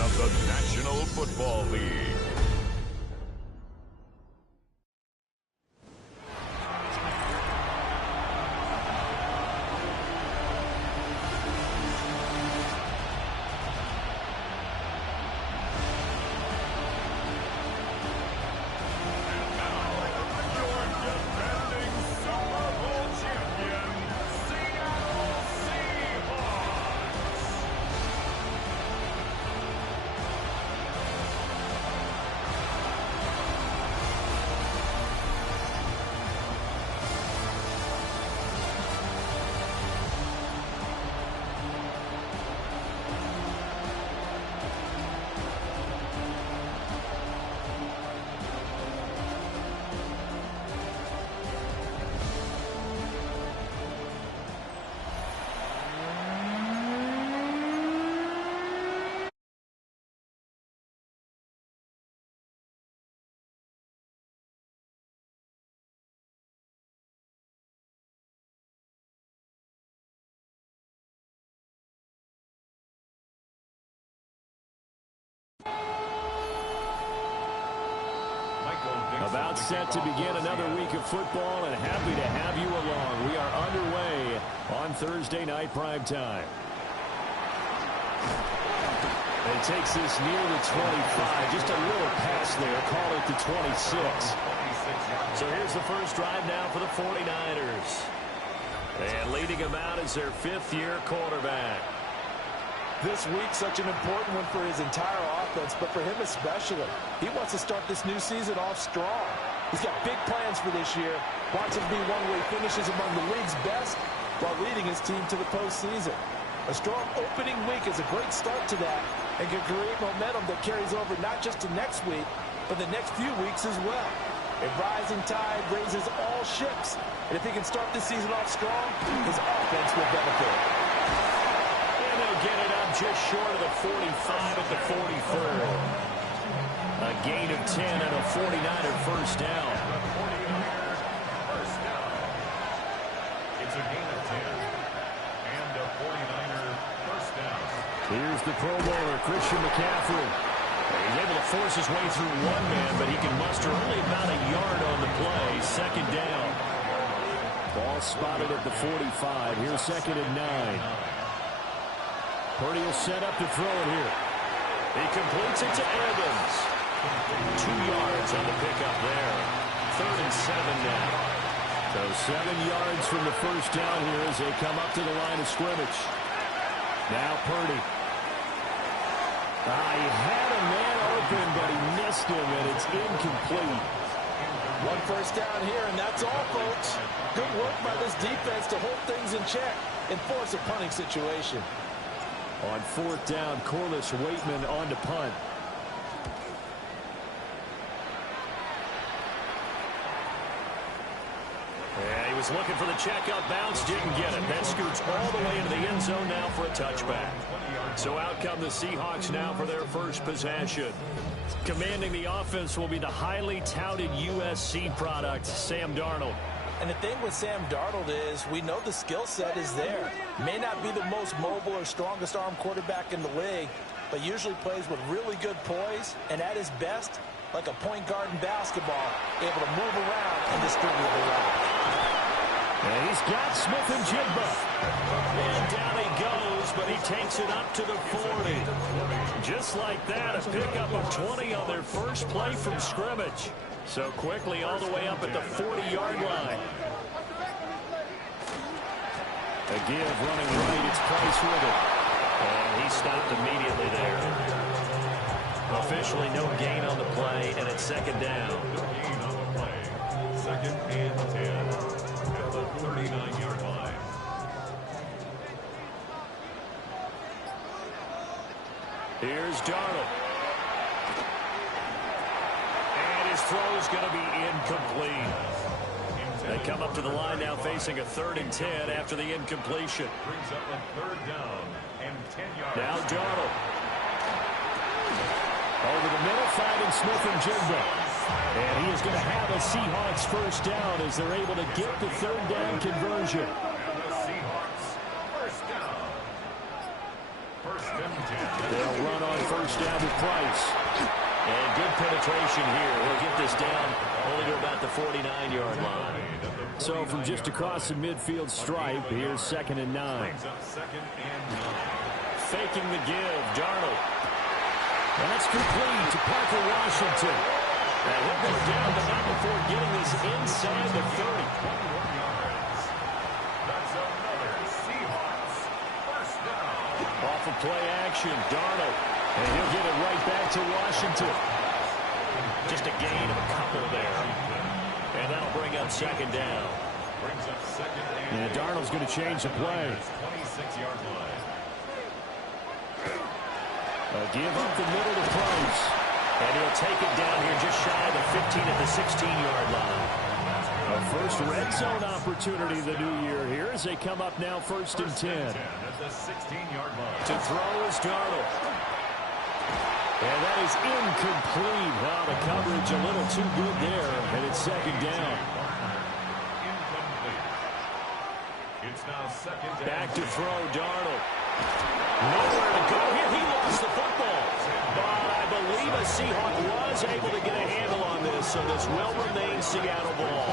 edition of the National Football League. About set to begin another week of football, and happy to have you along. We are underway on Thursday night prime time. It takes this near the 25. Just a little pass there. Call it the 26. So here's the first drive now for the 49ers. And leading him out is their fifth-year quarterback. This week, such an important one for his entire offense, but for him especially. He wants to start this new season off strong. He's got big plans for this year. Wants it to be one where he finishes among the league's best while leading his team to the postseason. A strong opening week is a great start to that and can create momentum that carries over not just to next week, but the next few weeks as well. A rising tide raises all ships, and if he can start this season off strong, his offense will benefit. They'll get it up just short of the 45 at the 44. A gain of 10 and a 49er first down. It's a gain of 10 and a 49er first down. Here's the Pro Bowler, Christian McCaffrey. He's able to force his way through one man, but he can muster only about a yard on the play. Second down. Ball spotted at the 45. Here's second and 9. Purdy will set up to throw it here. He completes it to Evans. 2 yards on the pickup there. Third and 7 now. So 7 yards from the first down here as they come up to the line of scrimmage. Now Purdy. He had a man open, but he missed him, and it's incomplete. One first down here, and that's all, folks. Good work by this defense to hold things in check and force a punting situation. On fourth down, Corliss Waitman on to punt. Yeah, he was looking for the checkup bounce, didn't get it. That scoots all the way into the end zone now for a touchback. So out come the Seahawks now for their first possession. Commanding the offense will be the highly touted USC product, Sam Darnold. And the thing with Sam Darnold is we know the skill set is there. May not be the most mobile or strongest arm quarterback in the league, but usually plays with really good poise and at his best, like a point guard in basketball, able to move around and distribute the rock. And he's got Smith and Jigba. And down he goes, but he takes it up to the 40. Just like that, a pickup of 20 on their first play from scrimmage. So quickly all the way up at the 40-yard line. A give running right, it's Price with it. And he stopped immediately there. Officially no gain on the play, and it's second down. No gain on the play. Second and 10 at the 39-yard line. Here's Darnold. His throw is going to be incomplete. They come up to the line now facing a 3rd and 10 after the incompletion. Brings up a 3rd down and 10 yards. Now Darnold. Over the middle, finding Smith and Jigba. And he is going to have a Seahawks first down as they're able to get the 3rd down conversion. And the Seahawks first down. First and 10. They'll run on first down with Price. And good penetration here. He'll get this down only to about the 49-yard line. So from just across the midfield stripe, here's 2nd and 9. Faking the give, Darnold. That's complete to Parker Washington. And he'll go down, but not before getting this inside the 30. 21 yards. That's another Seahawks first down. Off of play action, Darnold. And he'll get it right back to Washington. Just a gain of a couple there. And that'll bring up 2nd down. Brings up 2nd and Darnold's going to change the play. 26-yard line. A give up the middle to Price. And he'll take it down here just shy of the 15 at the 16-yard line. A first red zone opportunity the new year here as they come up now 1st and 10. At the 16-yard line. To throw is Darnold. And that is incomplete. Oh, the coverage a little too good there. And it's 2nd down. Incomplete. It's now 2nd down. Back to throw, Darnold. Nowhere to go here. He lost the football. But I believe a Seahawk was able to get a handle on this, so this will remain Seattle ball.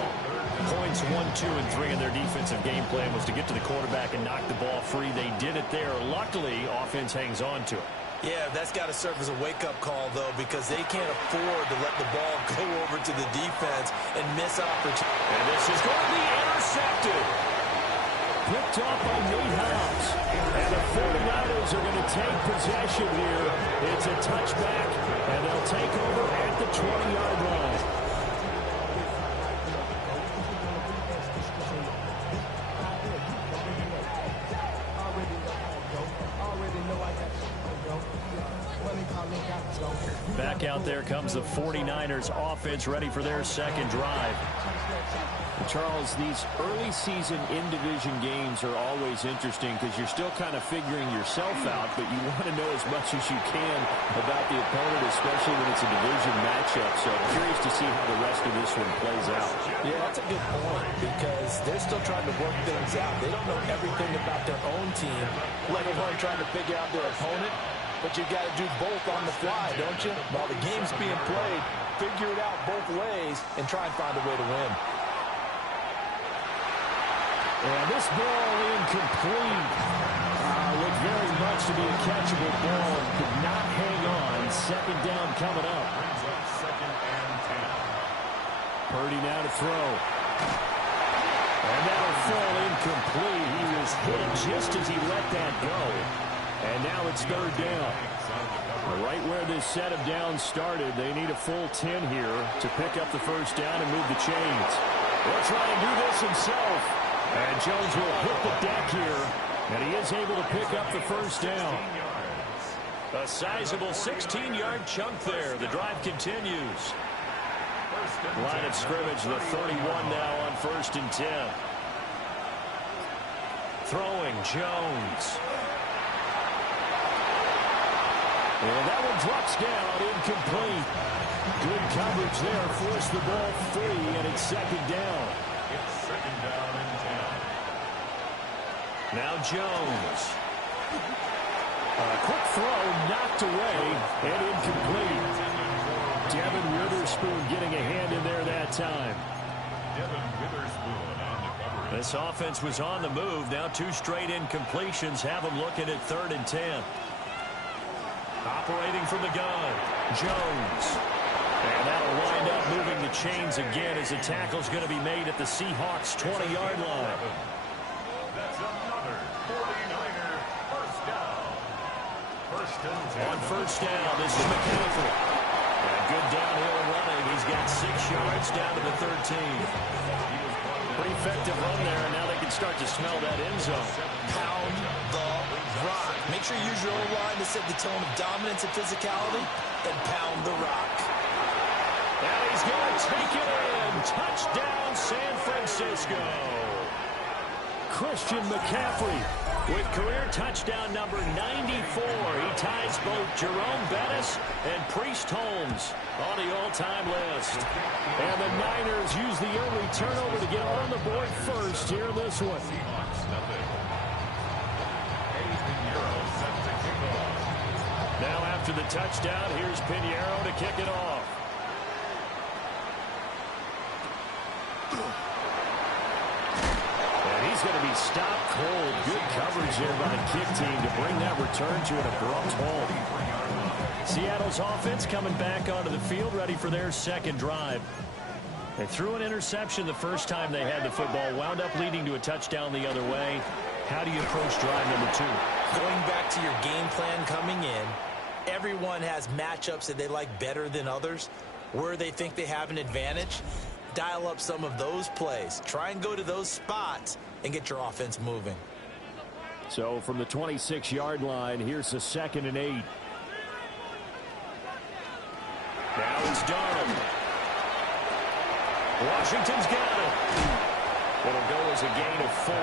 Points 1, 2, and 3 in their defensive game plan was to get to the quarterback and knock the ball free. They did it there. Luckily, offense hangs on to it. Yeah, that's got to serve as a wake-up call, though, because they can't afford to let the ball go over to the defense and miss opportunity. And this is going to be intercepted. Picked off by Nate Hobbs. And the 49ers are going to take possession here. It's a touchback, and they'll take over at the 20-yard line. Back out there comes the 49ers offense ready for their 2nd drive. Charles, these early season in-division games are always interesting because you're still kind of figuring yourself out, but you want to know as much as you can about the opponent, especially when it's a division matchup. So I'm curious to see how the rest of this one plays out. Yeah, that's a good point because they're still trying to work things out. They don't know everything about their own team, let alone trying to figure out their opponent. But you've got to do both on the fly, don't you? While the game's being played, figure it out both ways and try and find a way to win. And this ball incomplete. Looked very much to be a catchable ball. Could not hang on. 2nd down coming up. Brings up 2nd and 10. Purdy now to throw. And that'll fall incomplete. He was hit just as he let that go. And now it's 3rd down. Right where this set of downs started, they need a full 10 here to pick up the 1st down and move the chains. He'll try to do this himself. And Jones will hit the deck here. And he is able to pick up the 1st down. A sizable 16-yard chunk there. The drive continues. Line of scrimmage, the 31 now on 1st and 10. Throwing, Jones. And that one drops down, incomplete. Good coverage there, forced the ball free, and it's 2nd down. It's 2nd down and 10. Now Jones. A quick throw, knocked away, and incomplete. Devin Witherspoon getting a hand in there that time. Devin Witherspoon on the coverage. This offense was on the move. Now 2 straight incompletions have them looking at 3rd and 10. Operating from the gun, Jones. And that'll wind up moving the chains again as the tackle's going to be made at the Seahawks' 20-yard line. That's another 49er first down. 1st and 10. On 1st down, this is McCaffrey. And good downhill running. He's got 6 yards down to the 13. Pretty effective run there, and now they can start to smell that end zone. Pound the rock. Make sure you use your own line to set the tone of dominance and physicality, and pound the rock. And he's going to take it in. Touchdown, San Francisco. Christian McCaffrey with career touchdown number 94. He ties both Jerome Bettis and Priest Holmes on the all-time list. And the Niners use the early turnover to get on the board first here in this one. Seahawks nothing. 8 Euro set to kick off. Now after the touchdown, here's Pinheiro to kick it off. And he's going to be stopped cold. Good coverage there by the kick team to bring that return to an abrupt halt. Seattle's offense coming back onto the field, ready for their second drive. They threw an interception the first time they had the football, wound up leading to a touchdown the other way. How do you approach drive number 2? Going back to your game plan coming in, everyone has matchups that they like better than others. Where they think they have an advantage, dial up some of those plays. Try and go to those spots and get your offense moving. So from the 26-yard line, here's the 2nd and 8. Now it's Darnold. Washington's got it. It'll go as a gain of 4.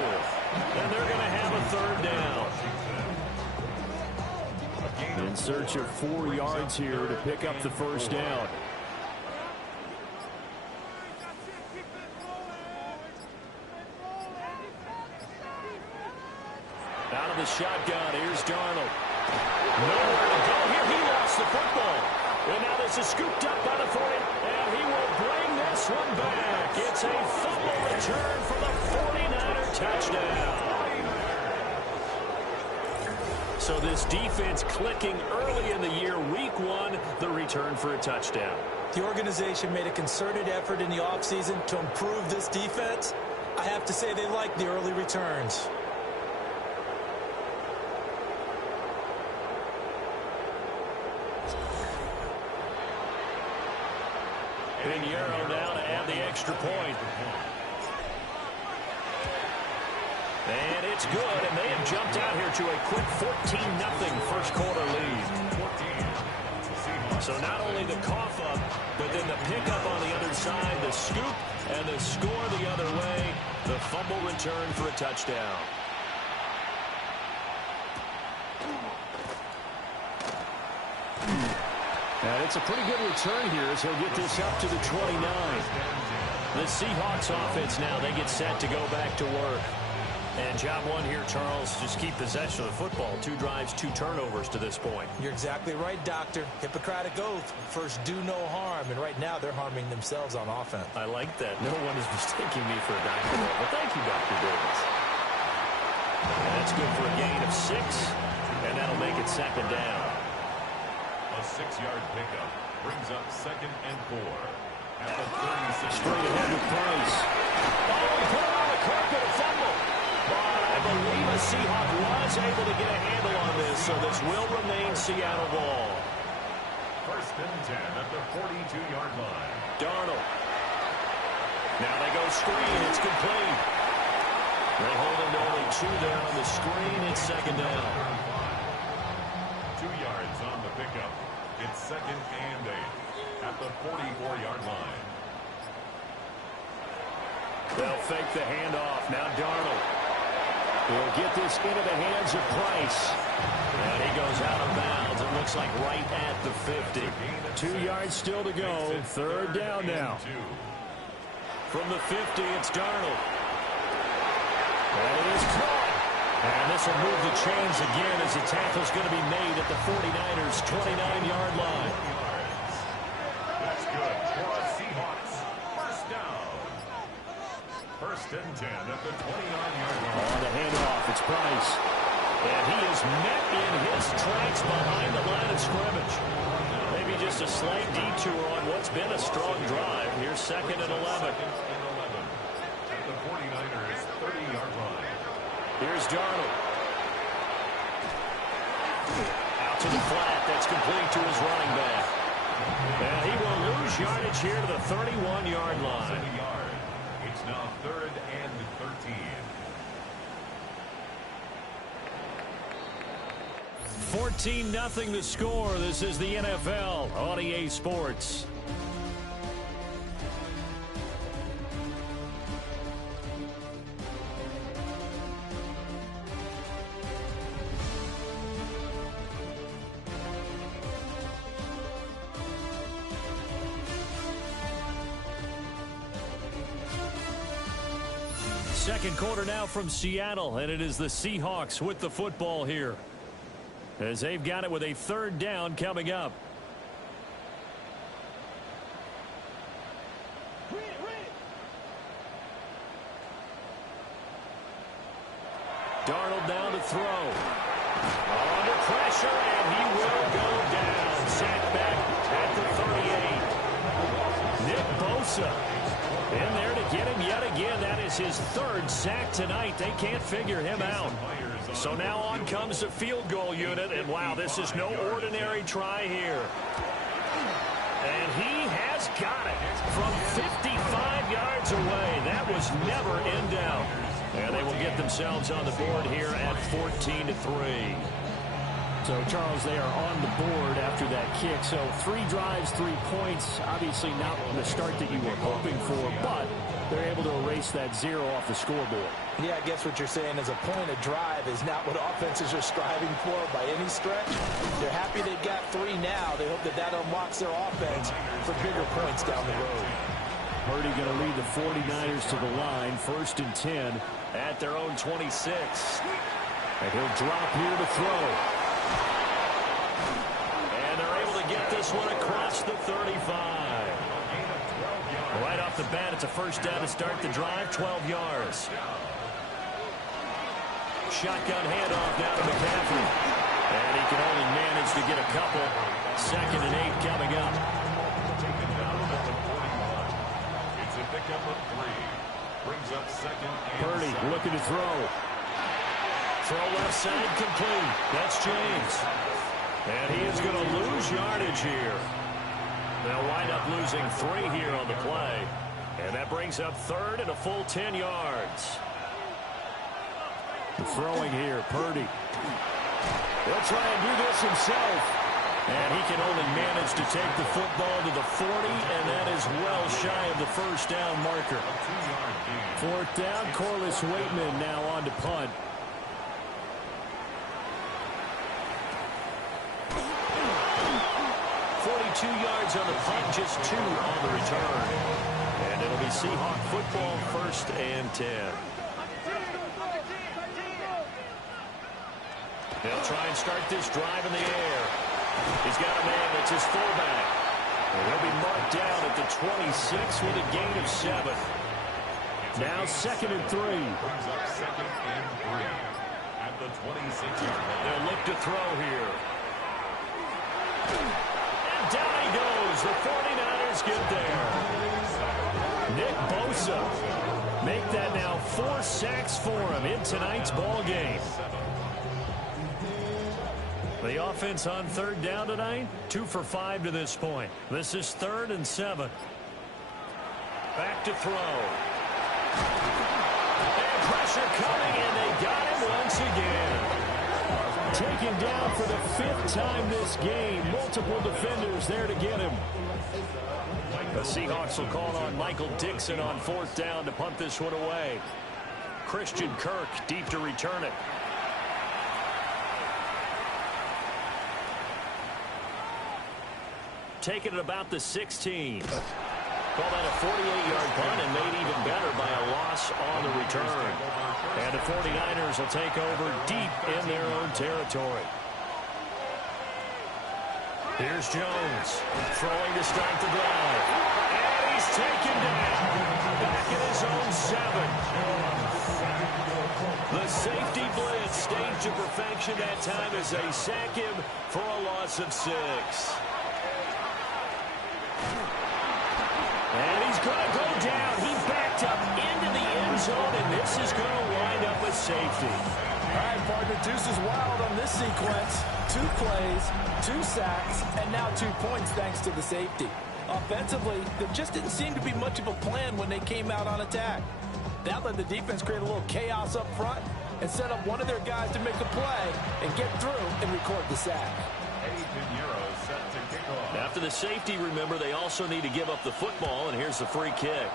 And they're going to have a 3rd down. In search of 4 yards here to pick up the first down. Out of the shotgun, here's Darnold. Nowhere to go here. He lost the football. And now this is scooped up by the 40. And he will bring this one back. It's a fumble return for the 49er touchdown. So this defense clicking early in the year, week 1, the return for a touchdown. The organization made a concerted effort in the offseason to improve this defense. I have to say they like the early returns. Pinheiro now to add the extra point. And it's good, and they have jumped out here to a quick 14-0 first quarter lead. So not only the cough up, but then the pickup on the other side, the scoop, and the score the other way, the fumble return for a touchdown. And it's a pretty good return here as he'll get this up to the 29. The Seahawks offense now, they get set to go back to work. And job 1 here, Charles, just keep possession of the football. 2 drives, 2 turnovers to this point. You're exactly right, Doctor. Hippocratic oath. First, do no harm. And right now, they're harming themselves on offense. I like that. No one is mistaking me for a doctor. Well, thank you, Dr. Davis. And that's good for a gain of 6. And that'll make it 2nd down. A 6-yard pickup brings up 2nd and 4. At the 36. Straight ahead with Price. Oh, he put it on the carpet, a fumble. But I believe a Seahawk was able to get a handle on this, so this will remain Seattle ball. 1st and 10 at the 42-yard line. Darnold. Now they go screen. It's complete. They hold him to only 2 there on the screen. It's 2nd down. 2 yards on the pickup. It's 2nd and 8 at the 44-yard line. They'll fake the handoff. Now Darnold. He'll get this into the hands of Price. And he goes out of bounds. It looks like right at the 50. 2 yards still to go. 3rd down now. From the 50, it's Darnold. And it is caught. And this will move the chains again as the tackle's going to be made at the 49ers' 29-yard line. That's good for a Seahawks. 1st down. 1st and 10 at the 29-yard line. On the handoff, it's Price. And he is met in his tracks behind the line of scrimmage. Maybe just a slight detour on what's been a strong drive. Here's 2nd and 11. 2nd and 11 at the 49ers' 30-yard line. Here's Darnold. Out to the flat. That's complete to his running back. And he will lose yardage here to the 31-yard line. It's now 3rd and 13. 14-0 the score. This is the NFL on EA Sports. Second quarter now from Seattle, and it is the Seahawks with the football here. as they've got it with a third down coming up. Darnold down to throw. Under pressure, and he will go down. Sacked back at the 38. Nick Bosa in there to get him yet again. That is his third sack tonight. They can't figure him out. So now on comes the field goal unit. And, wow, this is no ordinary try here. And he has got it from 55 yards away. That was never in doubt. And they will get themselves on the board here at 14-3. So, Charles, they are on the board after that kick. So 3 drives, 3 points. Obviously not the start that you were hoping for, but they're able to erase that 0 off the scoreboard. Yeah, I guess what you're saying is a point of drive is not what offenses are striving for by any stretch. They're happy they've got 3 now. They hope that that unlocks their offense for bigger points down the road. Purdy going to lead the 49ers to the line. 1st and 10 at their own 26. And he'll drop here to throw. And they're able to get this one across the 35. Right off the bat, it's a first down to start the drive, 12 yards. Shotgun handoff now to McCaffrey. And he can only manage to get a couple. 2nd and 8 coming up. It's a pickup of 3. Brings up 2nd and Purdy 7. looking to throw. Throw left side complete. That's James. And he is going to lose yardage here. They'll wind up losing 3 here on the play. And that brings up 3rd and a full 10 yards. Throwing here, Purdy. He'll try and do this himself. And he can only manage to take the football to the 40, and that is well shy of the first down marker. 4th down, Corliss Waitman now on to punt. Yards on the punt, just 2 on the return. And it'll be Seahawk football, 1st and 10. They'll try and start this drive in the air. He's got a man that's his fullback. And he'll be marked down at the 26 with a gain of 7. Now 2nd and 3. Brings up 2nd and 3 at the 26-yard line. They'll look to throw here. Down he goes. The 49ers get there. Nick Bosa make that now 4 sacks for him in tonight's ball game. The offense on 3rd down tonight, 2 for 5 to this point. This is 3rd and 7. Back to throw. And pressure coming, and they got him once again. Taken down for the 5th time this game. Multiple defenders there to get him. The Seahawks will call on Michael Dixon on 4th down to punt this one away. Christian Kirk deep to return it. Taking it about the 16. Call that a 48-yard punt and made even better by a loss on the return. And the 49ers will take over deep in their own territory. Here's Jones throwing to start the drive. And he's taken down. Back in his own 7. The safety blitz staged to perfection that time as they sack him for a loss of 6. And he's going to go down. He backed up into the end zone, and this is going to wind up with safety. All right, partner, deuce is wild on this sequence. 2 plays, 2 sacks, and now 2 points thanks to the safety. Offensively, there just didn't seem to be much of a plan when they came out on attack. That let the defense create a little chaos up front and set up one of their guys to make a play and get through and record the sack. After the safety, remember, they also need to give up the football, and here's the free kick.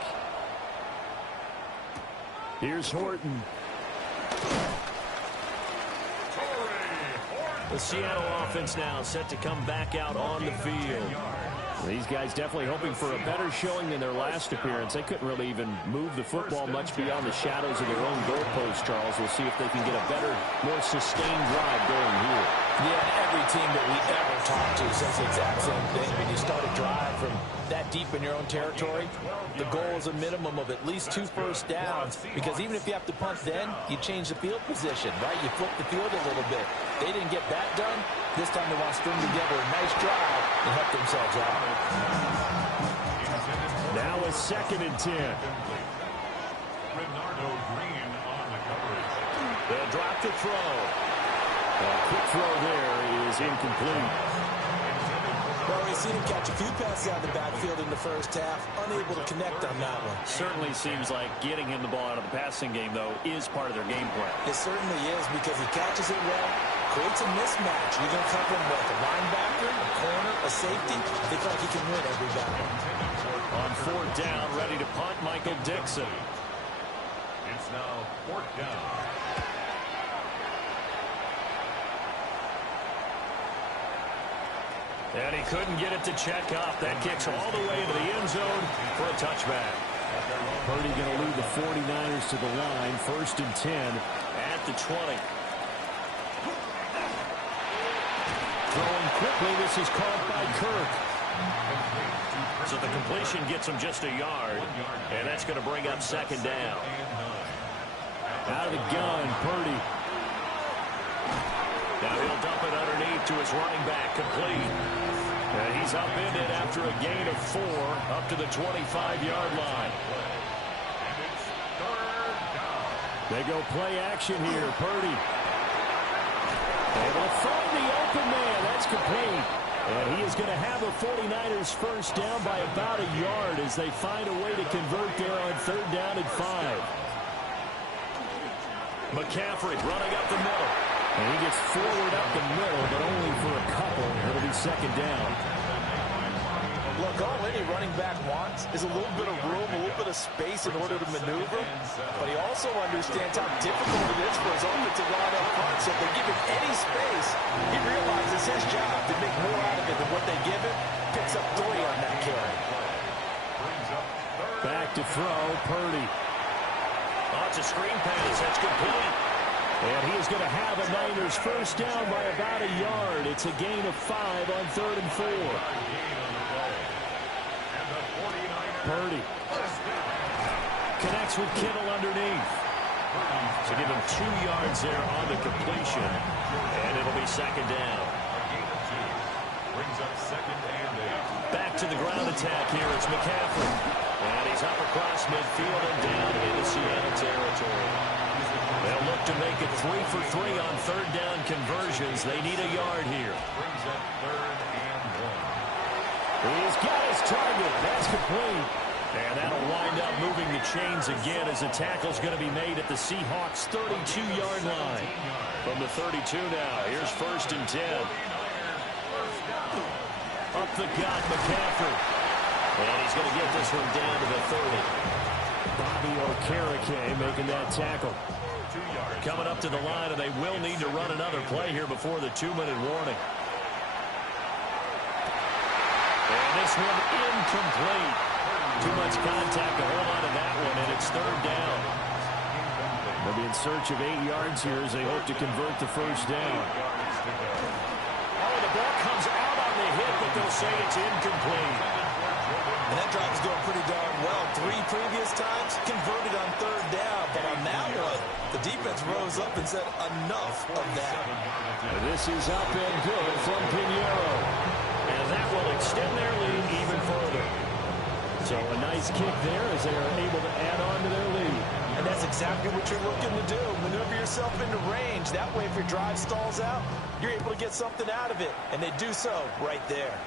Here's Horton. The Seattle offense now set to come back out on the field. These guys definitely hoping for a better showing than their last appearance. They couldn't really even move the football much beyond the shadows of their own goalpost, Charles. We'll see if they can get a better, more sustained drive going here. Yeah, every team that we ever talked to says the exact same thing. When you start a drive from that deep in your own territory, the goal is a minimum of at least 2 first downs, because even if you have to punt then, you change the field position, right? You flip the field a little bit. They didn't get that done. This time they want to string together a nice drive and help themselves out. Now a 2nd and 10. Bernardo Green on the coverage. They'll drop to throw. A quick throw there is incomplete. Well, we've seen him catch a few passes out of the backfield in the first half, unable to connect on that one. Certainly seems like getting him the ball out of the passing game, though, is part of their game plan. It certainly is, because he catches it well, creates a mismatch. You're going to cover him with a linebacker, a corner, a safety. They feel like he can win every battle. On 4th down, ready to punt, Michael Dixon. It's now 4th down. And he couldn't get it to check up. That kicks all the way into the end zone for a touchback. Purdy going to lead the 49ers to the line. 1st and 10 at the 20. Throwing quickly. This is caught by Kirk. So the completion gets him just a yard. And that's going to bring up 2nd down. Out of the gun, Purdy. Now he'll dump it underneath to his running back, complete. And he's upended after a gain of 4 up to the 25-yard line. They go play action here. Purdy able to find the open man. That's complete. And he is going to have a 49ers first down by about a yard as they find a way to convert there on 3rd down and 5. McCaffrey running up the middle. And he gets forward up the middle, but only for a couple. It'll be 2nd down. Look, all any running back wants is a little bit of room, a little bit of space in order to maneuver. But he also understands how difficult it is for his offensive line up front. So if they give him any space, he realizes his job to make more out of it than what they give him. Picks up 3 on that carry. Back to throw, Purdy. Oh, it's a screen pass. That's complete. And he is going to have a Niners first down by about a yard. It's a gain of 5 on 3rd and 4. Purdy connects with Kittle underneath. So give him 2 yards there on the completion. And it'll be 2nd down. Brings up 2nd and 8. Back to the ground attack here. It's McCaffrey. And he's up across midfield and down into Seattle territory. They'll look to make it 3 for 3 on 3rd down conversions. They need a yard here. Brings up 3rd and 1. He's got his target. That's complete. And that'll wind up moving the chains again as the tackle's going to be made at the Seahawks' 32-yard line. From the 32 now, here's 1st and 10. Up the gut, McCaffrey. And he's going to get this one down to the 30. Bobby Okereke making that tackle. Coming up to the line, and they will need to run another play here before the 2-minute warning. And this one incomplete. Too much contact to hold on to that one, and it's 3rd down. They'll be in search of 8 yards here as they hope to convert the first down. Oh, the ball comes out on the hit, but they'll say it's incomplete. And that drive is going pretty darn well. 3 previous times converted on 3rd down. But on that one, the defense rose up and said enough of that. And this is up and good from Pinheiro. And that will extend their lead even further. So a nice kick there as they are able to add on to their lead. And that's exactly what you're looking to do. Maneuver yourself into range. That way, if your drive stalls out, you're able to get something out of it. And they do so right there.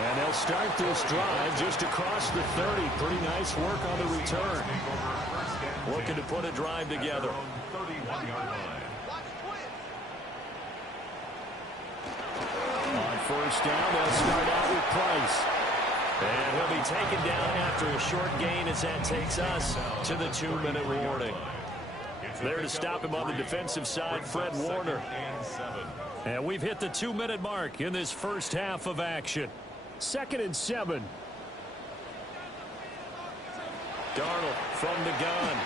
And they'll start this drive just across the 30. Pretty nice work on the return. Looking to put a drive together. On 1st down, they'll start out with Price. And he'll be taken down after a short gain as that takes us to the 2-minute warning. There to stop him on the defensive side, Fred Warner. And we've hit the 2-minute mark in this first half of action. 2nd and 7. Darnold from the gun.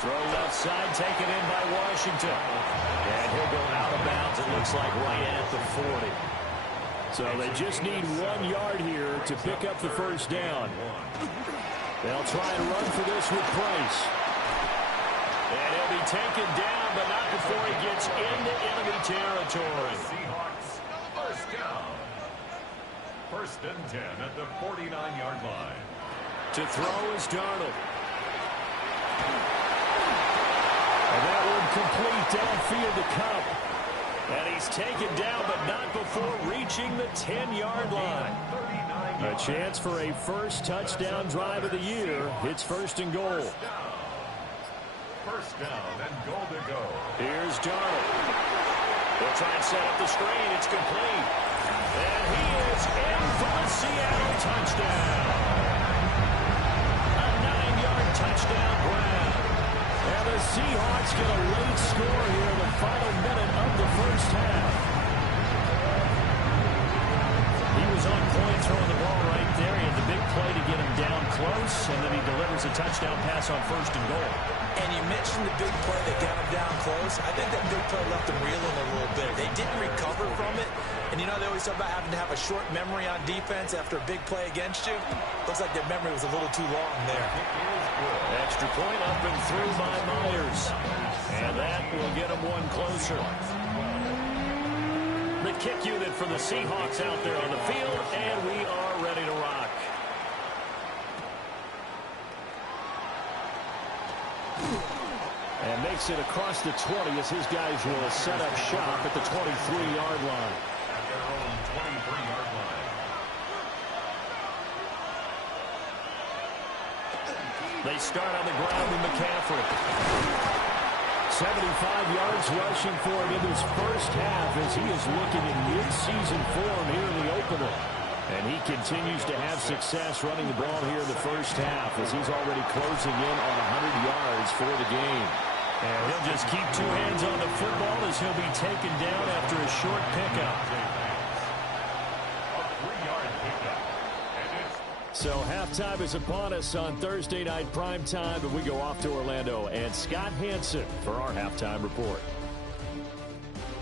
Throw left side, taken in by Washington. And he'll go out of bounds, it looks like, right at the 40. So they just need 1 yard here to pick up the first down. They'll try and run for this with Price. And he'll be taken down, but not before he gets into enemy territory. Seahawks, first down. 1st and 10 at the 49-yard line. To throw is Darnold. And that one complete downfield to Cup. And he's taken down, but not before reaching the 10-yard line. A chance for a first touchdown drive of the year. It's 1st and goal. First down and goal to go. Here's Darnold. They'll try and set up the screen. It's complete. And he is in for the Seattle touchdown. A 9-yard touchdown grab. And the Seahawks get a late score here in the final minute of the first half. He was on point throwing the ball right there. He had the big play to get him down close, and then he delivers a touchdown pass on 1st and goal. And you mentioned the big play that got him down close. I think that big play left them reeling a little bit. They didn't recover from it. And, you know, they always talk about having to have a short memory on defense after a big play against you. Looks like their memory was a little too long there. Extra point up and through by Myers. And that will get him one closer. The kick unit for the Seahawks out there on the field, and we are ready to rock. And makes it across the 20 as his guys will set up shop at the 23-yard line. At their own 23-yard line. They start on the ground with McCaffrey. 75 yards rushing for him in this first half as he is looking in mid-season form here in the opener. And he continues to have success running the ball here in the first half as he's already closing in on 100 yards for the game. And he'll just keep 2 hands on the football as he'll be taken down after a short pickup. A 3-yard pickup. And it's So halftime is upon us on Thursday night primetime, and we go off to Orlando and Scott Hansen for our halftime report.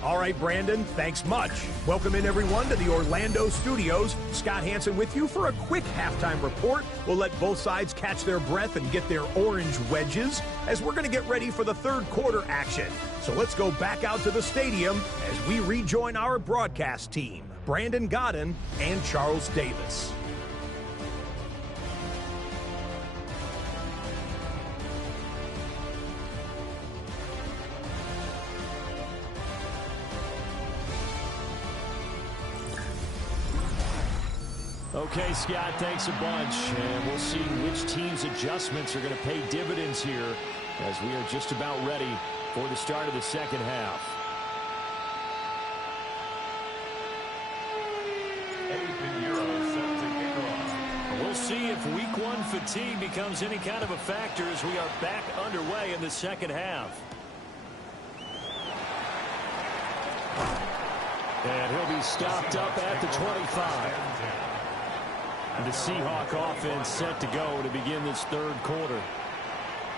All right, Brandon, thanks much. Welcome in, everyone, to the Orlando studios. Scott Hansen with you for a quick halftime report. We'll let both sides catch their breath and get their orange wedges as we're going to get ready for the third quarter action. So let's go back out to the stadium as we rejoin our broadcast team, Brandon Godden and Charles Davis. Okay, Scott, thanks a bunch. And we'll see which team's adjustments are going to pay dividends here as we are just about ready for the start of the second half. We'll see if week 1 fatigue becomes any kind of a factor as we are back underway in the second half. And he'll be stopped up at the 25. The Seahawk offense set to go to begin this third quarter.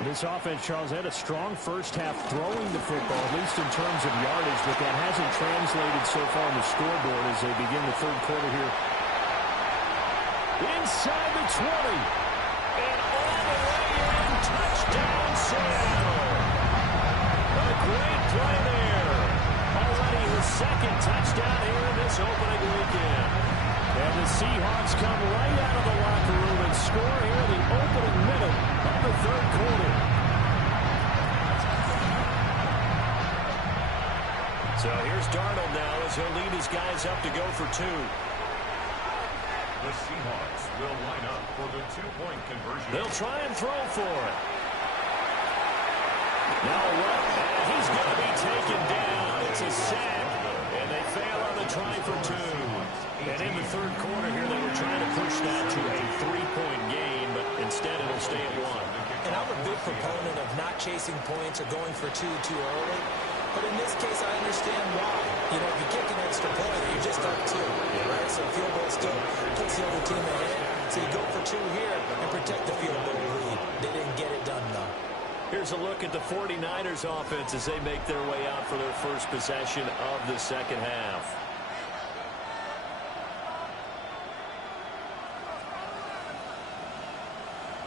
This offense, Charles, had a strong first half throwing the football, at least in terms of yardage, but that hasn't translated so far on the scoreboard as they begin the third quarter here. Inside the 20. And all the way in, touchdown Seattle. A great play there. Already his second touchdown here in this opening weekend. And the Seahawks come right out of the locker room and score here in the opening minute of the third quarter. So here's Darnold now as he'll lead his guys up to go for 2. the Seahawks will line up for the 2-point conversion. They'll try and throw for it. Now what? And he's going to be taken down. It's a sack. And they fail on the try for 2. And in the third quarter here, they were trying to push that to a 3-point game, but instead it'll stay at 1. And I'm a big proponent of not chasing points or going for 2 too early. But in this case, I understand why. You know, if you kick an extra point, you're just up 2, right? So field goal still puts the other team ahead. So you go for 2 here and protect the field goal lead. They didn't get it done, though. Here's a look at the 49ers offense as they make their way out for their first possession of the second half.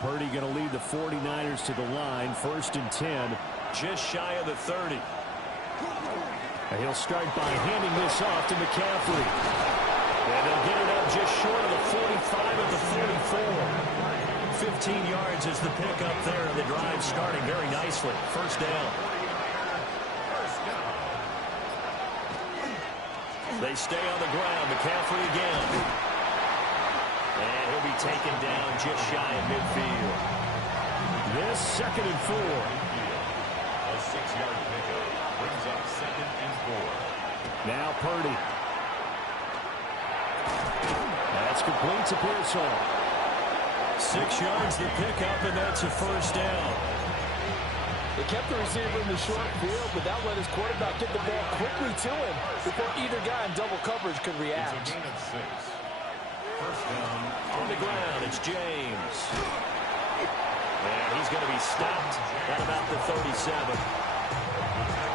Purdy going to lead the 49ers to the line. 1st and 10. Just shy of the 30. And he'll start by handing this off to McCaffrey. And they'll get it up just short of the 45 at the 44. 15 yards is the pickup there, and the drive starting very nicely. First down. They stay on the ground. McCaffrey again. And he'll be taken down just shy of midfield. This 2nd and 4. A 6-yard pickup brings up 2nd and 4. Now Purdy. That's complete to Pearsall. 6 yards the pickup, and that's a first down. They kept the receiver in the short field, but that let his quarterback get the ball quickly to him before either guy in double coverage could react. It's a gain of 6. First down. On the ground, it's James. And he's going to be stopped at about the 37.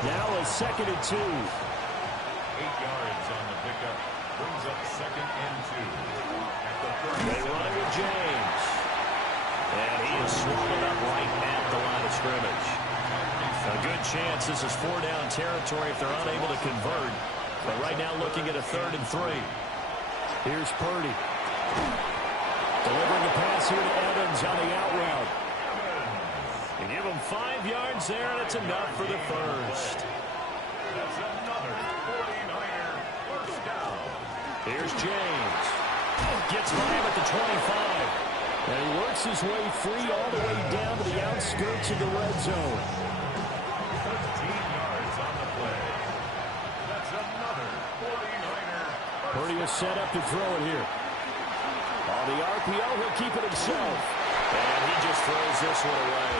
Now a 2nd and 2. 8 yards on the pickup. Brings up 2nd and 2. At the 37. They run it with James. And he is swallowed up right at the line of scrimmage. A good chance this is 4-down territory if they're unable to convert. But right now looking at a 3rd and 3. Here's Purdy. Delivering a pass here to Evans on the out route. They give him 5 yards there, and it's enough for the first. That's another 49er first down. Here's James. Gets by him at the 25. And he works his way free all the way down to the outskirts of the red zone. 13 yards on the play. That's another 49er. Purdy will set up to throw it here. On the RPO, he'll keep it himself. And he just throws this one away.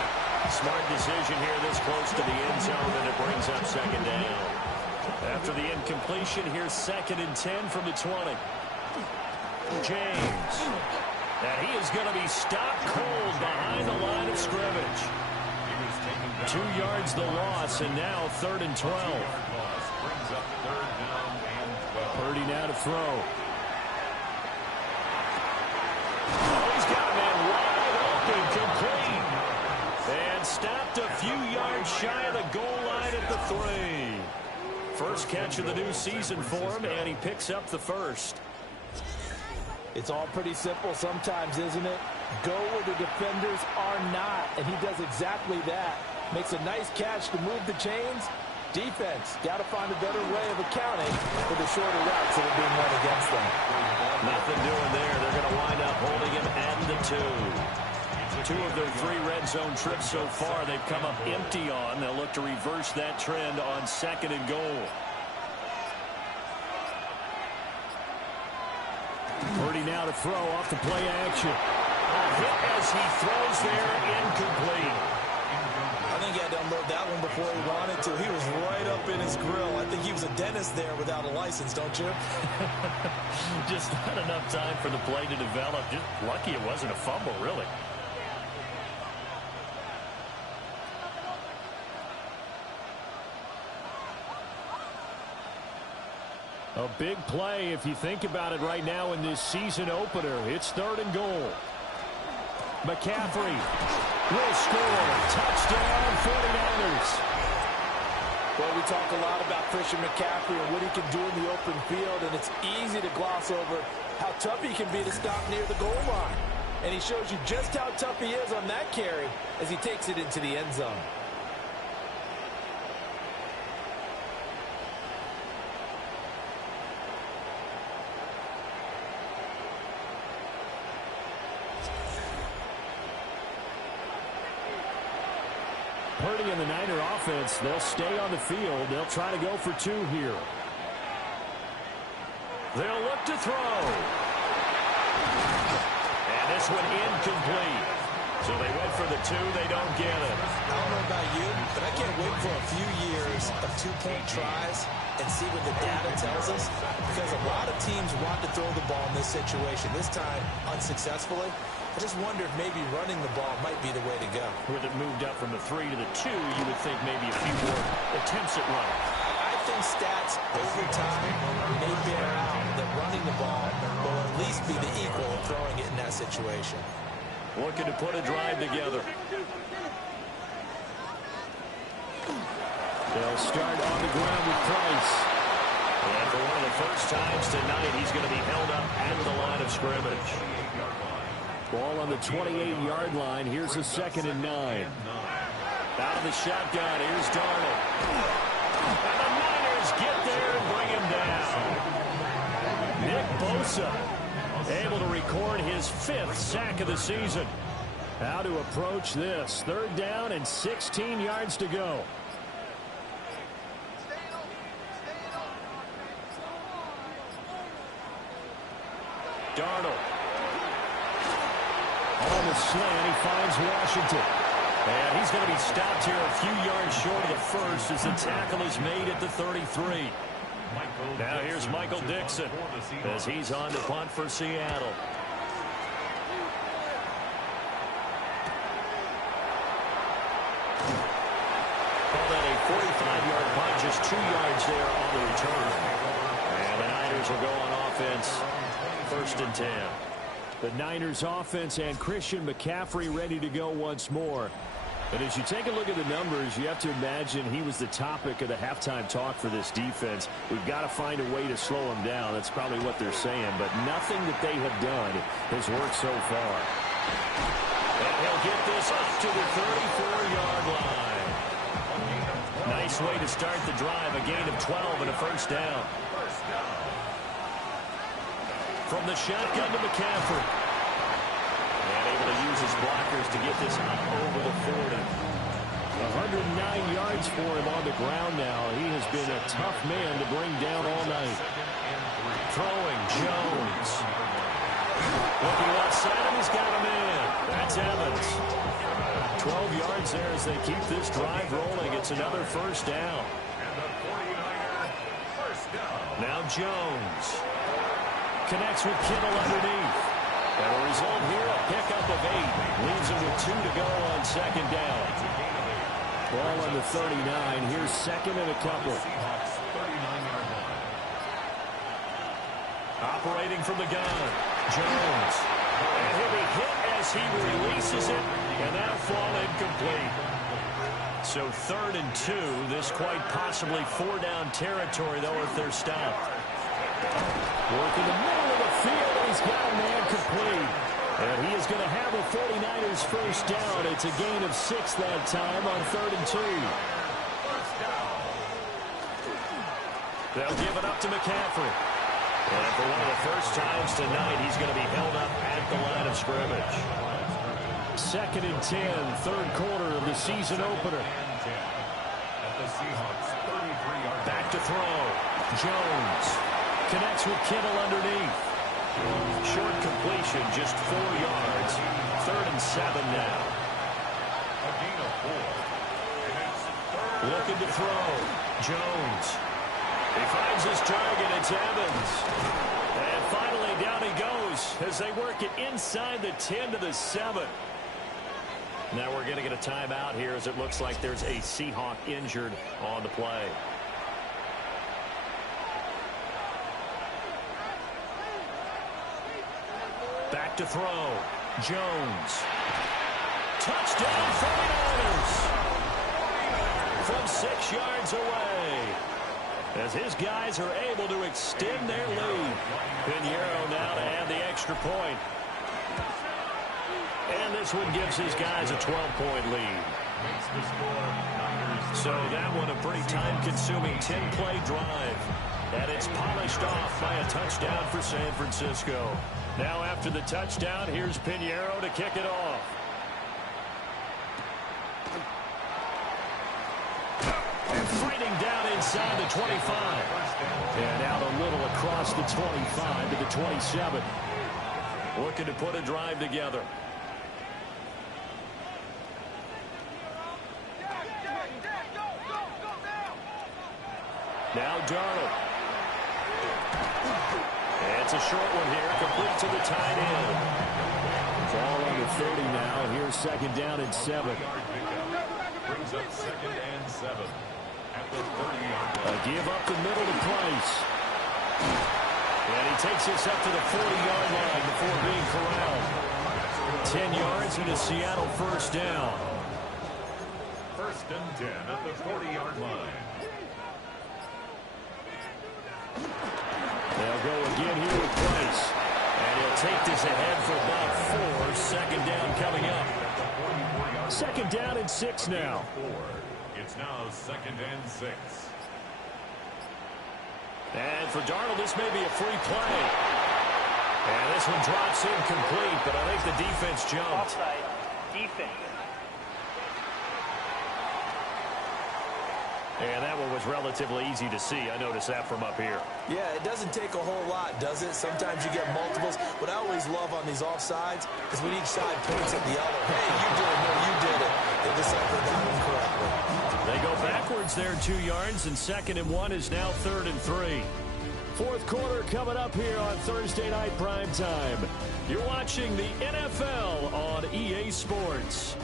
Smart decision here this close to the end zone, and it brings up 2nd down. After the incompletion, here's 2nd and 10 from the 20. James. And he is going to be stopped cold behind the line of scrimmage. 2 yards the loss, and now 3rd and 12. Brings up 3rd down and 12. Purdy now to throw. Oh, he's got a man wide open, complete. And stopped a few yards shy of the goal line at the 3. First catch of the new season for him, and he picks up the first. It's all pretty simple sometimes, isn't it? Go where the defenders are not, and he does exactly that. Makes a nice catch to move the chains. Defense, got to find a better way of accounting for the shorter routes that are being run against them. Nothing doing there. They're going to wind up holding him at the 2. 2 of their 3 red zone trips so far they've come up empty on. They'll look to reverse that trend on 2nd and goal. Purdy now to throw off the play action. Hit as he throws there, incomplete. I think he had to unload that one before he wanted to. He was right up in his grill. I think he was a dentist there without a license, don't you? Just not enough time for the play to develop. Just lucky it wasn't a fumble, really. A big play if you think about it right now in this season opener. It's 3rd and goal. McCaffrey will score. Touchdown, 49ers. Well, we talk a lot about Christian McCaffrey and what he can do in the open field, and it's easy to gloss over how tough he can be to stop near the goal line. And he shows you just how tough he is on that carry as he takes it into the end zone. Purdy and the Niner offense, they'll stay on the field. They'll try to go for 2 here. They'll look to throw. And this one incomplete. So they went for the 2. They don't get it. I don't know about you, but I can't wait for a few years of 2-point tries and see what the data tells us, because a lot of teams want to throw the ball in this situation. This time, unsuccessfully. I just wonder if maybe running the ball might be the way to go. With it moved up from the 3 to the 2, you would think maybe a few more attempts at running. I think stats over time may bear out that running the ball will at least be the equal of throwing it in that situation. Looking to put a drive together. They'll start on the ground with Price. And for one of the first times tonight, he's going to be held up at the line of scrimmage. Ball on the 28-yard line. Here's a 2nd and 9. Out of the shotgun, here's Darnold. And the Niners get there and bring him down. Nick Bosa able to record his 5th sack of the season. How to approach this. 3rd down and 16 yards to go. Darnold. On the slant, he finds Washington. And he's going to be stopped here a few yards short of the first as the tackle is made at the 33. Now here's Michael Dixon as he's on to punt for Seattle. Call that a 45-yard punt, just 2 yards there on the return. And the Niners will go on offense, 1st and 10. The Niners offense and Christian McCaffrey ready to go once more. And as you take a look at the numbers, you have to imagine he was the topic of the halftime talk for this defense. We've got to find a way to slow him down. That's probably what they're saying. But nothing that they have done has worked so far. And he'll get this up to the 34-yard line. Nice way to start the drive. A gain of 12 and a 1st down. From the shotgun to McCaffrey. And able to use his blockers to get this up over the 40. 109 yards for him on the ground now. He has been a tough man to bring down all night. Throwing Jones. Looking left side, and he's got him in. That's Evans. 12 yards there as they keep this drive rolling. It's another 1st down. Now Jones. Connects with Kittle underneath. And a result here, a pickup of 8. Leaves him with 2 to go on 2nd down. Ball on the 39. Here's 2nd and a couple. Operating from the gun. Jones. And he'll be hit as he releases it. And that'll fall incomplete. So 3rd and 2. This quite possibly 4-down territory, though, if they're stopped. Work in the middle of the field, and he's got a man complete. And he is going to have a 49ers 1st down. It's a gain of 6 that time on 3rd and 2. They'll give it up to McCaffrey. And for one of the first times tonight, he's going to be held up at the line of scrimmage. 2nd and 10, 3rd quarter of the season opener. Back to throw. Jones. Connects with Kittle underneath. Short completion, just 4 yards. 3rd and 7 now. Looking to throw. Jones. He finds his target. It's Evans. And finally down he goes as they work it inside the 10 to the 7. Now we're going to get a timeout here as it looks like there's a Seahawk injured on the play. Back to throw. Jones. Touchdown 49ers. From 6 yards away. As his guys are able to extend their lead. Pinheiro now to add the extra point. And this one gives his guys a 12-point lead. So that one a pretty time-consuming 10-play drive. And it's polished off by a touchdown for San Francisco. Now after the touchdown, here's Pinheiro to kick it off. Fighting down inside the 25. And out a little across the 25 to the 27. Looking to put a drive together. Now Darnold. It's a short one here, complete to the tight end. Ball on the 30 now. Here's second down and 7. Brings up second and 7 at the 30-yard A line. give up the middle to Price. And he takes this up to the 40-yard line before being corralled. 10 yards and a Seattle first down. First and 10 at the 40-yard line. They'll go again here with Price. And he'll take this ahead for about 4. Second down coming up. Second down and 6 now. It's now second and 6. And for Darnold, this may be a free play. And this one drops incomplete, but I think the defense jumped. Offside. Defense. And that one was relatively easy to see. I noticed that from up here. Yeah, it doesn't take a whole lot, does it? Sometimes you get multiples. What I always love on these offsides is when each side points at the other. Hey, you did it. No, you did it. They deciphered that one correctly. They go backwards there 2 yards, and second and 1 is now third and 3. Fourth quarter coming up here on Thursday Night Prime Time. You're watching the NFL on EA Sports.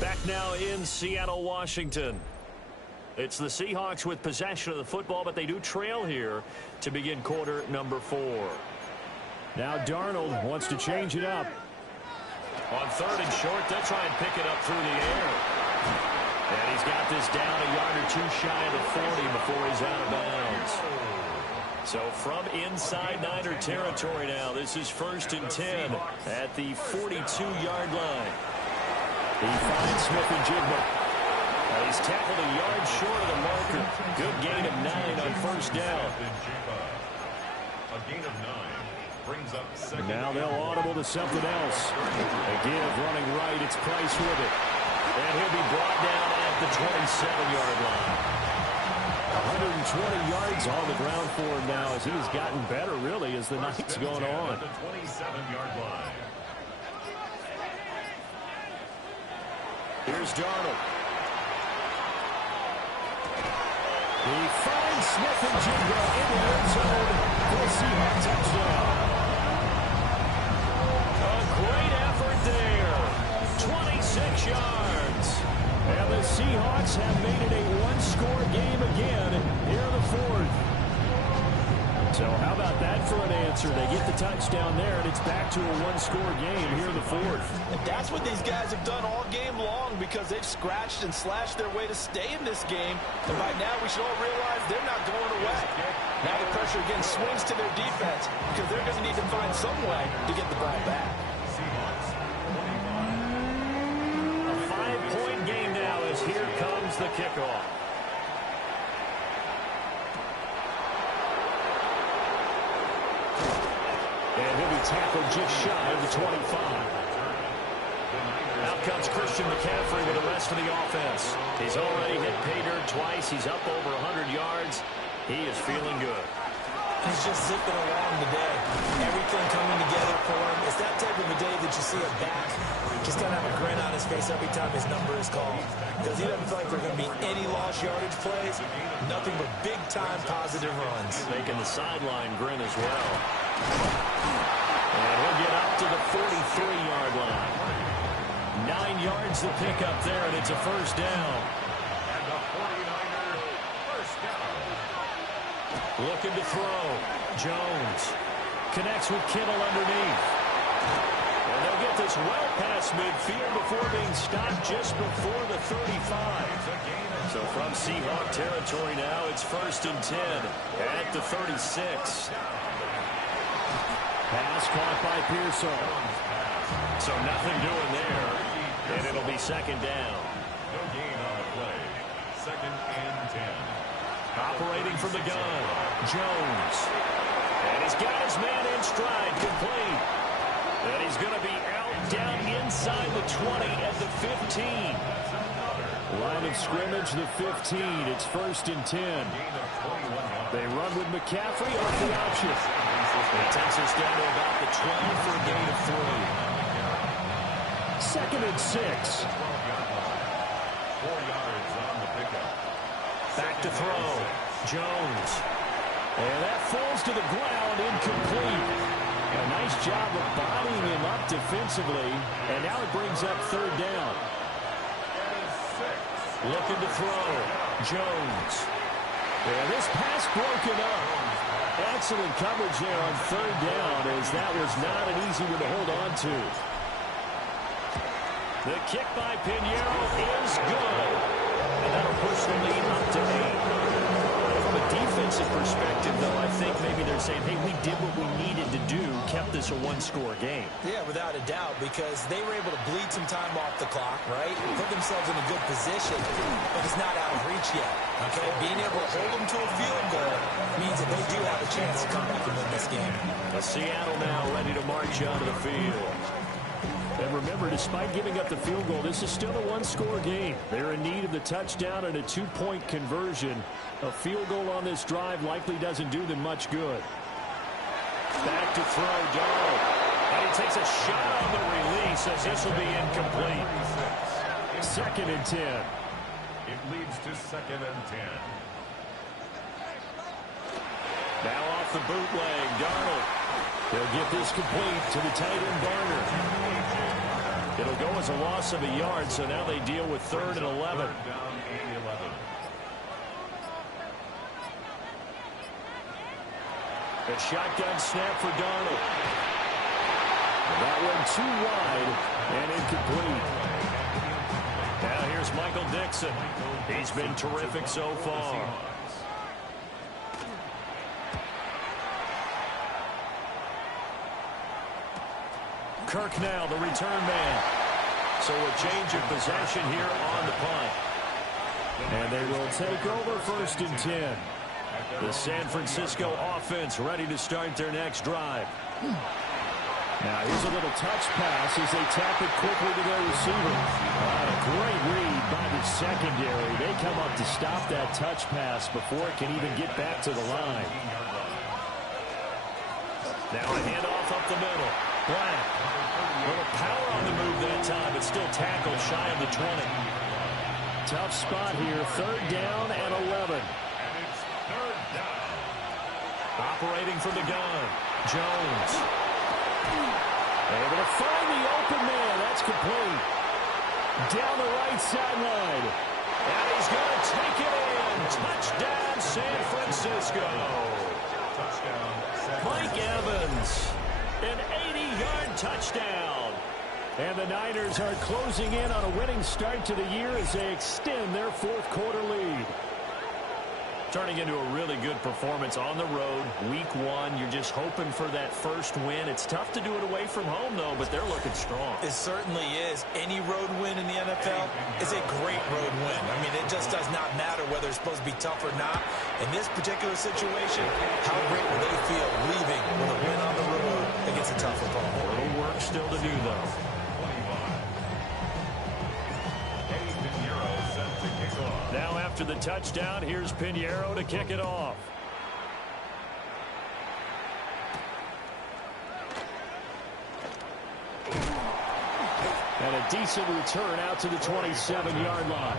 Back now in Seattle, Washington. It's the Seahawks with possession of the football, but they do trail here to begin quarter number 4. Now Darnold wants to change it up. On third and short, they'll try and pick it up through the air. And he's got this down a yard or 2 shy of the 40 before he's out of bounds. So from inside Niner territory now, this is first and 10 at the 42-yard line. He finds Smith and Jigba. He's tackled a yard short of the marker. Good gain of 9 on first down. A gain of 9 brings up second. Now they'll audible to something else. Again, running right, it's Price with it. And he'll be brought down at the 27-yard line. 120 yards on the ground for him now as he's gotten better, really, as the night's going on. At the 27-yard line. Here's Darnold. He finds Smith and Jigba in the end zone for a Seahawks touchdown. A great effort there. 26 yards. And the Seahawks have made it a one-score game again here in the fourth. So how about that for an answer? They get the touchdown there, and it's back to a one-score game here in the fourth. And that's what these guys have done all game long because they've scratched and slashed their way to stay in this game. And by now, we should all realize they're not going away. Now the pressure again swings to their defense because they're going to need to find some way to get the ball back. A 5-point game now as here comes the kickoff. And he'll be tackled just shy of the 25. Out comes Christian McCaffrey with the rest of the offense. He's already hit pay dirt twice. He's up over 100 yards. He is feeling good. He's just zipping along today. Everything coming together for him. It's that type of a day that you see a back just kind of have a grin on his face every time his number is called. Because he doesn't feel like there are going to be any lost yardage plays. Nothing but big-time positive runs. Making the sideline grin as well. And he'll get up to the 43-yard line. 9 yards to pick up there, and it's a first down. And the 49er first down. Looking to throw. Jones connects with Kittle underneath. And they'll get this well past midfield before being stopped just before the 35. So from Seahawk territory now, it's first and 10 at the 36. Pass caught by Pearson. So nothing doing there, and it'll be second down. No gain on the play. Second and 10. Operating from the gun, Jones. And he's got his man in stride, complete. And he's going to be out down inside the 20 at the 15. Line of scrimmage, the 15. It's 1st and 10. They run with McCaffrey off the option. It takes us down to about the 12 for a gain of 3. 2nd and 6. 4 yards on the pickup. Back to throw. Jones. And that falls to the ground, incomplete. A nice job of bodying him up defensively. And now it brings up 3rd down. Looking to throw. Jones. And this pass broken up. Excellent coverage there on 3rd down, as that was not an easy one to hold on to. The kick by Pinheiro is good. And that'll push the lead up to 8. From a defensive perspective, though, I think maybe they're saying, hey, we did what we needed to do, kept this a one-score game. Yeah, without a doubt, because they were able to bleed some time off the clock, right? Put themselves in a good position, but it's not out of reach yet, okay? Being able to hold them to a field goal means that they do have a chance to come back and win this game. Seattle now ready to march onto the field. And remember, despite giving up the field goal, this is still a one-score game. They're in need of the touchdown and a 2-point conversion. A field goal on this drive likely doesn't do them much good. Back to throw, Donald. And he takes a shot on the release as this will be incomplete. 2nd and 10. It leads to 2nd and 10. Now off the bootleg, Darnold. They'll get this complete to the tight end Barner. It'll go as a loss of a yard, so now they deal with 3rd and 11. Down and 11. A shotgun snap for Darnold. That one too wide and incomplete. Now here's Michael Dixon. He's been terrific so far. Kirk now, the return man. So a change of possession here on the punt. And they will take over 1st and 10. The San Francisco offense ready to start their next drive. Now here's a little touch pass as they tap it quickly to their receiver. A great read by the secondary. They come up to stop that touch pass before it can even get back to the line. Now a handoff up the middle. Black. A little power on the move that time, but still tackled shy of the 20. Tough spot here. 3rd down and 11. Operating from the gun. Jones. Able to find the open man. That's complete. Down the right sideline. And he's going to take it in. Touchdown, San Francisco. Touchdown. Mike Evans. An 80-yard touchdown. And the Niners are closing in on a winning start to the year as they extend their 4th quarter lead. Turning into a really good performance on the road. Week 1, you're just hoping for that first win. It's tough to do it away from home, though, but they're looking strong. It certainly is. Any road win in the NFL is a great road win. I mean, it just does not matter whether it's supposed to be tough or not. In this particular situation, how great will they feel leaving with a win on the road against a tough opponent? A little work still to do, though. Now after the touchdown, here's Pinheiro to kick it off. And a decent return out to the 27-yard line.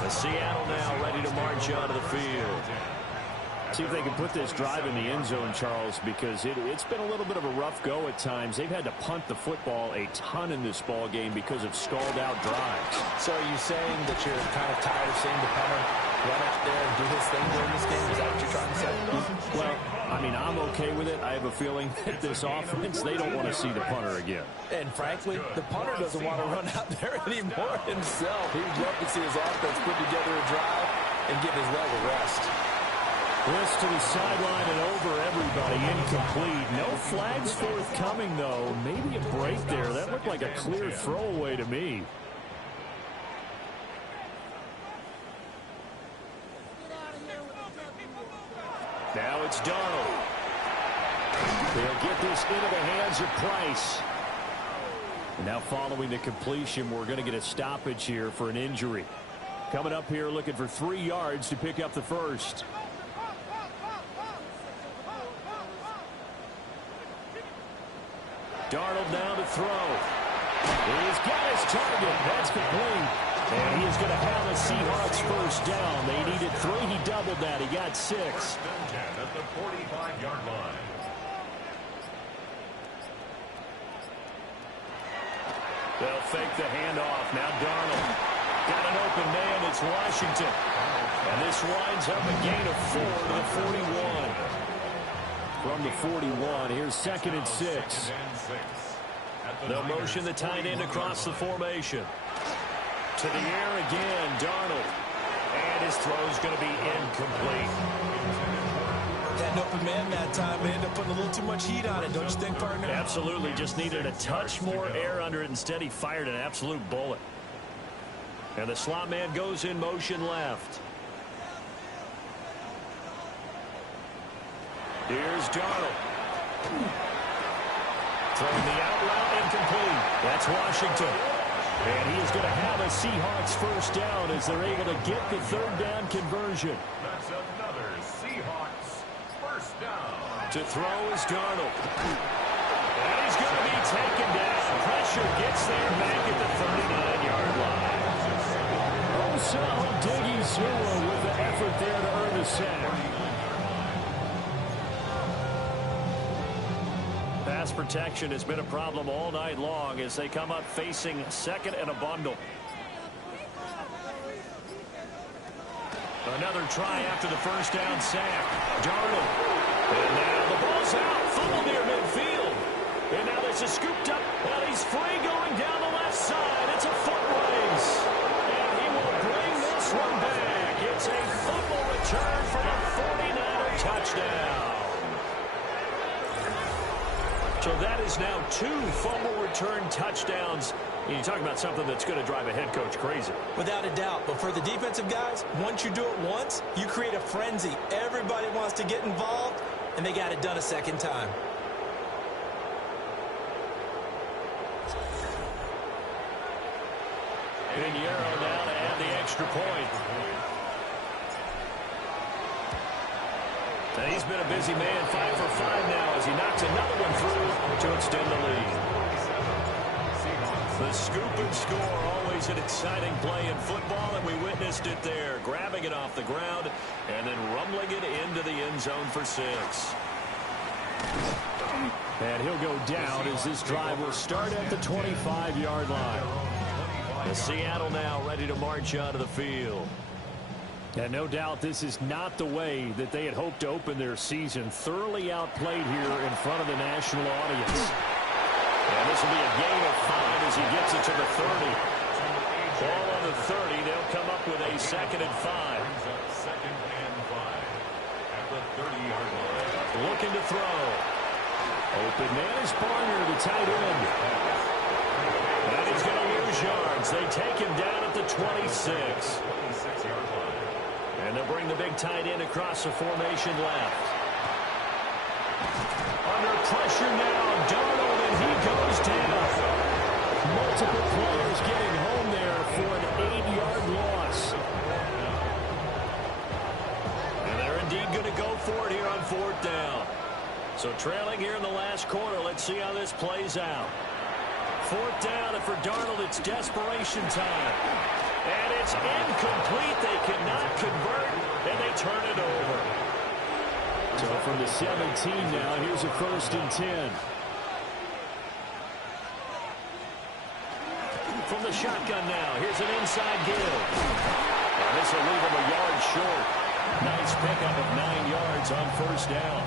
The Seattle now ready to march onto the field. See if they can put this drive in the end zone, Charles, because it's been a little bit of a rough go at times. They've had to punt the football a ton in this ball game because of stalled-out drives. So are you saying that you're kind of tired of seeing the punter run out there and do his thing during this game? Is that what you're trying to say? Well, I mean, I'm okay with it. I have a feeling that this offense, they don't want to see the punter again. And frankly, the punter doesn't want to run out there anymore himself. He'd love to see his offense put together a drive and give his leg a rest. This to the sideline and over everybody. Incomplete. No flags forthcoming, though. Maybe a break there. That looked like a clear throwaway to me. Now it's Darnold. They'll get this into the hands of Price. Now following the completion, we're going to get a stoppage here for an injury. Coming up here looking for 3 yards to pick up the first. Darnold now to throw. He's got his target. That's complete. And he is going to have a Seahawks first down. They needed 3. He doubled that. He got 6. First and 10 at the 45-yard line. They'll fake the handoff. Now Darnold. Got an open man. It's Washington. And this winds up a gain of 4 to the 41. From the 41, here's 2nd and 6. They'll motion the tight end across the formation. To the air again, Darnold. And his throw's going to be incomplete. Had an open man that time. They ended up putting a little too much heat on it, don't you think, partner? Absolutely. Just needed a touch more air under it. Instead, he fired an absolute bullet. And the slot man goes in motion left. Here's Darnold. Throwing the out route incomplete. That's Washington. And he is going to have a Seahawks first down as they're able to get the 3rd down conversion. That's another Seahawks first down. To throw is Darnold. And he's going to be taken down. Pressure gets there back at the 39-yard line. Osal Diggy-Zua with the effort there to earn the sack. Pass protection has been a problem all night long as they come up facing 2nd and a bundle. Another try after the first down sack. Darnold. And now the ball's out. Fumble near midfield. And now this is scooped up. Well, he's free going down the left side. It's a foot race. And he will bring this one back. It's a fumble return for a 49er touchdown. So that is now 2 fumble return touchdowns. And you're talking about something that's going to drive a head coach crazy. Without a doubt. But for the defensive guys, once you do it once, you create a frenzy. Everybody wants to get involved, and they got it done a 2nd time. Pinheiro now to add the extra point. And he's been a busy man, 5 for 5 now as he knocks another one through to extend the lead. The scoop and score, always an exciting play in football, and we witnessed it there, grabbing it off the ground and then rumbling it into the end zone for 6. And he'll go down as this drive will start at the 25-yard line. The Seattle now ready to march out of the field. And no doubt this is not the way that they had hoped to open their season. Thoroughly outplayed here in front of the national audience. And this will be a gain of 5 as he gets it to the 30. Ball on the 30. They'll come up with a 2nd and 5. 2nd and 5 at the 30-yard line. Looking to throw. Open man is Barner, the tight end. And he's going to lose yards. They take him down at the 26. 26-yard line. And they'll bring the big tight end across the formation left. Under pressure now, Darnold, and he goes down. Multiple players getting home there for an 8-yard loss. And they're indeed going to go for it here on 4th down. So trailing here in the last quarter, let's see how this plays out. 4th down, and for Darnold, it's desperation time. And it's incomplete. They cannot convert, and they turn it over. So from the 17 now, here's a 1st and 10. From the shotgun now, here's an inside give. And this will leave him a yard short. Nice pickup of 9 yards on 1st down.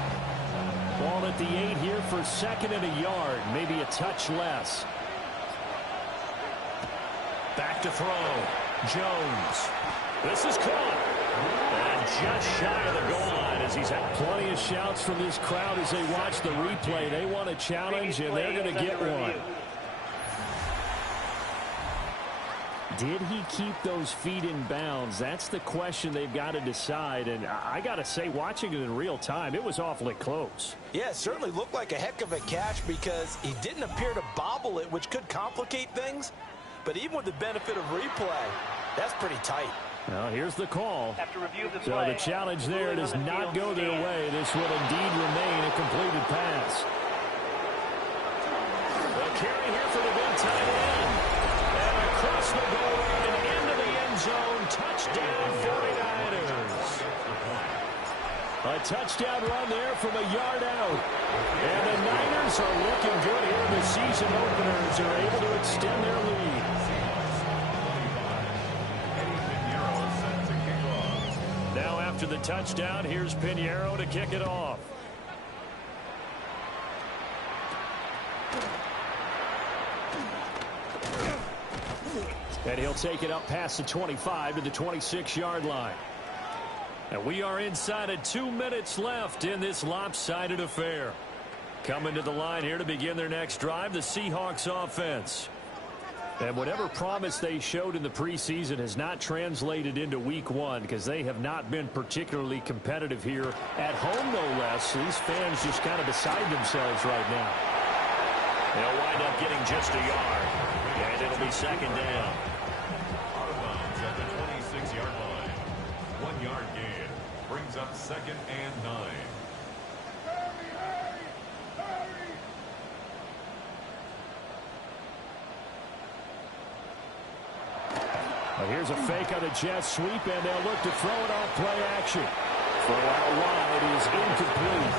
Ball at the 8 here for 2nd and a yard, maybe a touch less. Back to throw. Jones. This is caught. And just shy of the goal line as he's had plenty of shouts from this crowd as they watch the replay. They want a challenge, and they're going to get one. Did he keep those feet in bounds? That's the question they've got to decide. And I got to say, watching it in real time, it was awfully close. Yeah, it certainly looked like a heck of a catch because he didn't appear to bobble it, which could complicate things. But even with the benefit of replay, that's pretty tight. Well, here's the call. So the challenge there does not go their way. This will indeed remain a completed pass. The carry here for the big tight end. And across the goal line and into the end zone. Touchdown, 49ers. A touchdown run there from a yard out. And the Niners are looking good here. The season openers are able to extend their lead. Now after the touchdown, here's Pinheiro to kick it off. And he'll take it up past the 25 to the 26-yard line. And we are inside of 2 minutes left in this lopsided affair. Coming to the line here to begin their next drive, the Seahawks offense. And whatever promise they showed in the preseason has not translated into week one because they have not been particularly competitive here at home, no less. These fans just kind of beside themselves right now. They'll wind up getting just a yard. And it'll be second down. Out of bounds at the 26-yard line. 1 yard gain brings up 2nd and 9. Well, here's a fake on the jet sweep, and they'll look to throw it off play action. Throw out wide is incomplete.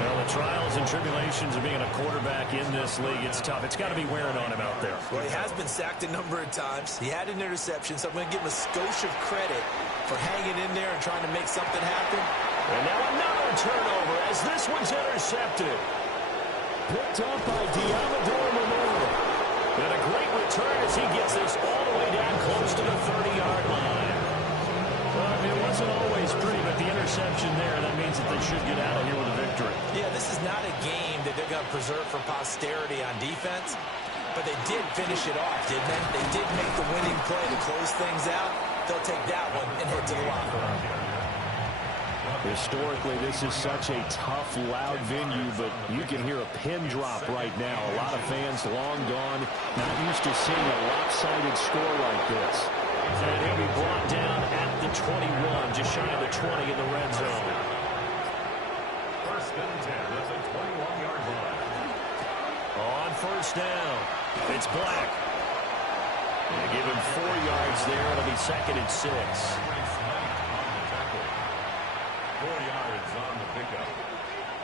Well, the trials and tribulations of being a quarterback in this league, it's tough. It's got to be wearing on him out there. Well, he has been sacked a number of times. He had an interception, so I'm going to give him a skosh of credit for hanging in there and trying to make something happen. And now another turnover as this one's intercepted. Picked up by Diamador Memorial. And a great return as he gets this all the way down close to the 30-yard line. Well, I mean, it wasn't always pretty, but the interception there, that means that they should get out of here with a victory. Yeah, this is not a game that they're going to preserve for posterity on defense, but they did finish it off, didn't they? They did make the winning play to close things out. They'll take that one and head to the locker room. Historically, this is such a tough, loud venue, but you can hear a pin drop right now. A lot of fans long gone, not used to seeing a lopsided score like this. And he'll be brought down at the 21, just shy of the 20 in the red zone. 1st and 10 at the 21-yard line. On first down, it's Black. They give him 4 yards there. It'll be 2nd and 6. 4 yards on the pickup.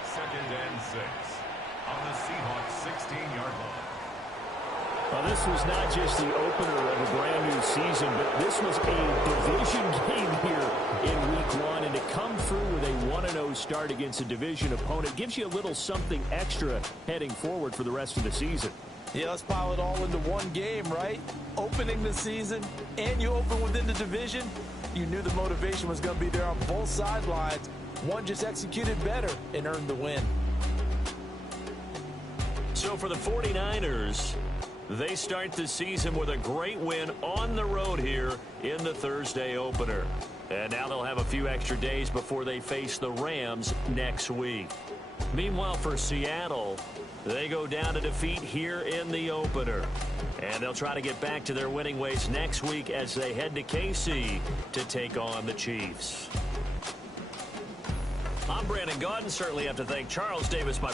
2nd and 6 on the Seahawks 16-yard line. Well, this was not just the opener of a brand new season, but this was a division game here in week one. And to come through with a 1-0 start against a division opponent gives you a little something extra heading forward for the rest of the season. Yeah, let's pile it all into one game, right? Opening the season, and you open within the division. You knew the motivation was going to be there on both sidelines. One just executed better and earned the win. So for the 49ers, they start the season with a great win on the road here in the Thursday opener. And now they'll have a few extra days before they face the Rams next week. Meanwhile, for Seattle, they go down to defeat here in the opener. And they'll try to get back to their winning ways next week as they head to KC to take on the Chiefs. I'm Brandon Gaudin. Certainly have to thank Charles Davis, my